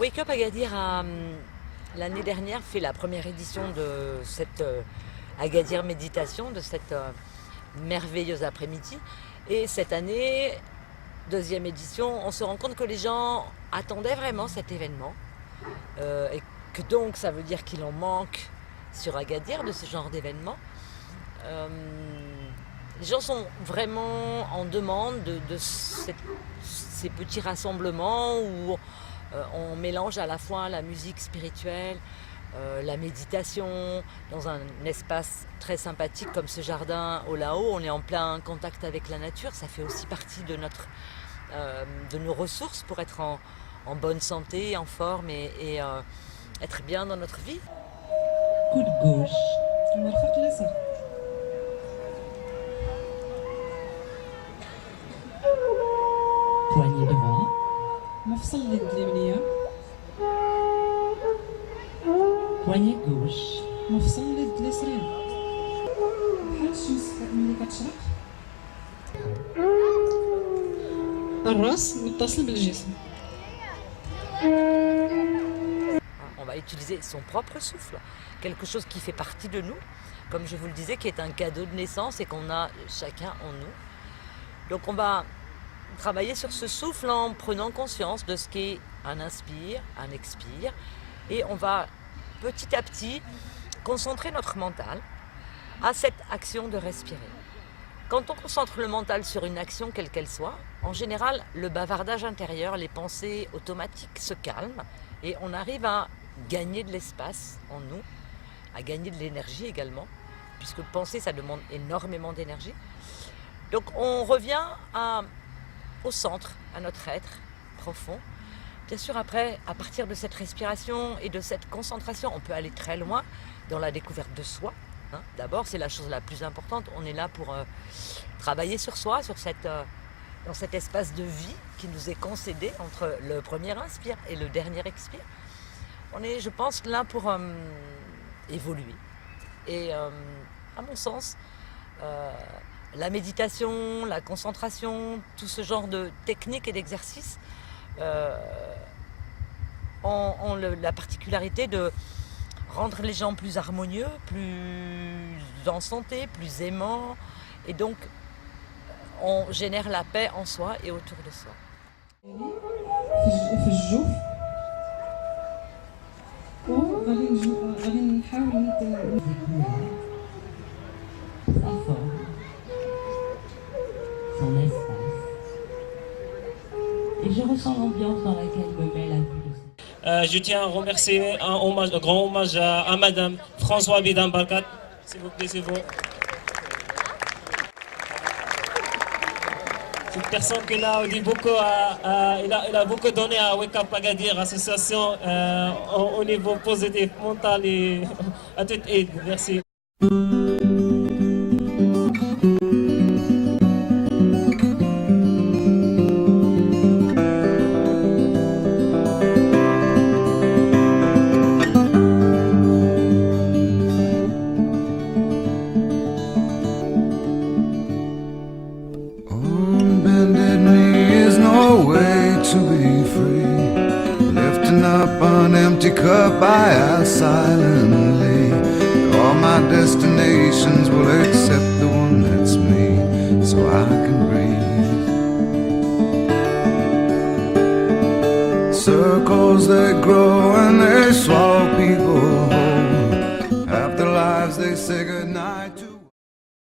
Wake Up Agadir a l'année dernière fait la première édition de cette Agadir Méditation, de cette merveilleuse après-midi. Et cette année, deuxième édition, on se rend compte que les gens attendaient vraiment cet événement. Et que donc ça veut dire qu'il en manque sur Agadir de ce genre d'événement. Les gens sont vraiment en demande de ces petits rassemblements où on mélange à la fois la musique spirituelle, la méditation, dans un espace très sympathique comme ce jardin au Lao. On est en plein contact avec la nature, ça fait aussi partie de nos ressources pour être en bonne santé, en forme et être bien dans notre vie. Coup de gauche, المرفق اليسار. Poignet droit. مفصل اليد اليمنية. Poignet gauche. مفصل اليد اليسرية. بحال الشمس ملي كتشرق. الراس متصل بالجسم. On va utiliser son propre souffle, quelque chose qui fait partie de nous, comme je vous le disais, qui est un cadeau de naissance et qu'on a chacun en nous. Donc on va travailler sur ce souffle en prenant conscience de ce qu'est un inspire, un expire, et on va petit à petit concentrer notre mental à cette action de respirer. Quand on concentre le mental sur une action quelle qu'elle soit, en général, le bavardage intérieur, les pensées automatiques se calment et on arrive à gagner de l'espace en nous, à gagner de l'énergie également, puisque penser, ça demande énormément d'énergie. Donc on revient au centre, à notre être profond. Bien sûr, après, à partir de cette respiration et de cette concentration, on peut aller très loin dans la découverte de soi. D'abord, c'est la chose la plus importante. On est là pour travailler sur soi, dans cet espace de vie qui nous est concédé entre le premier inspire et le dernier expire. On est, je pense, là pour évoluer. Et à mon sens, la méditation, la concentration, tout ce genre de techniques et d'exercices ont la particularité de rendre les gens plus harmonieux, plus en santé, plus aimants. Et donc, on génère la paix en soi et autour de soi. في الجوف وغادي نحاول sa forme, son espace. Et je ressens l'ambiance dans laquelle me met la vue de Je tiens à remercier un grand hommage à Madame François Bidan Barkat. S'il vous plaît, c'est bon. Cette personne qui a dit beaucoup, il a beaucoup donné à Wake Up Agadir, association au niveau positif, mental et à toute aide. Merci. To be free, lifting up an empty cup I ask silently. All my destinations will accept the one that's me, so I can breathe. Circles they grow and they swallow people whole. After lives they say goodnight.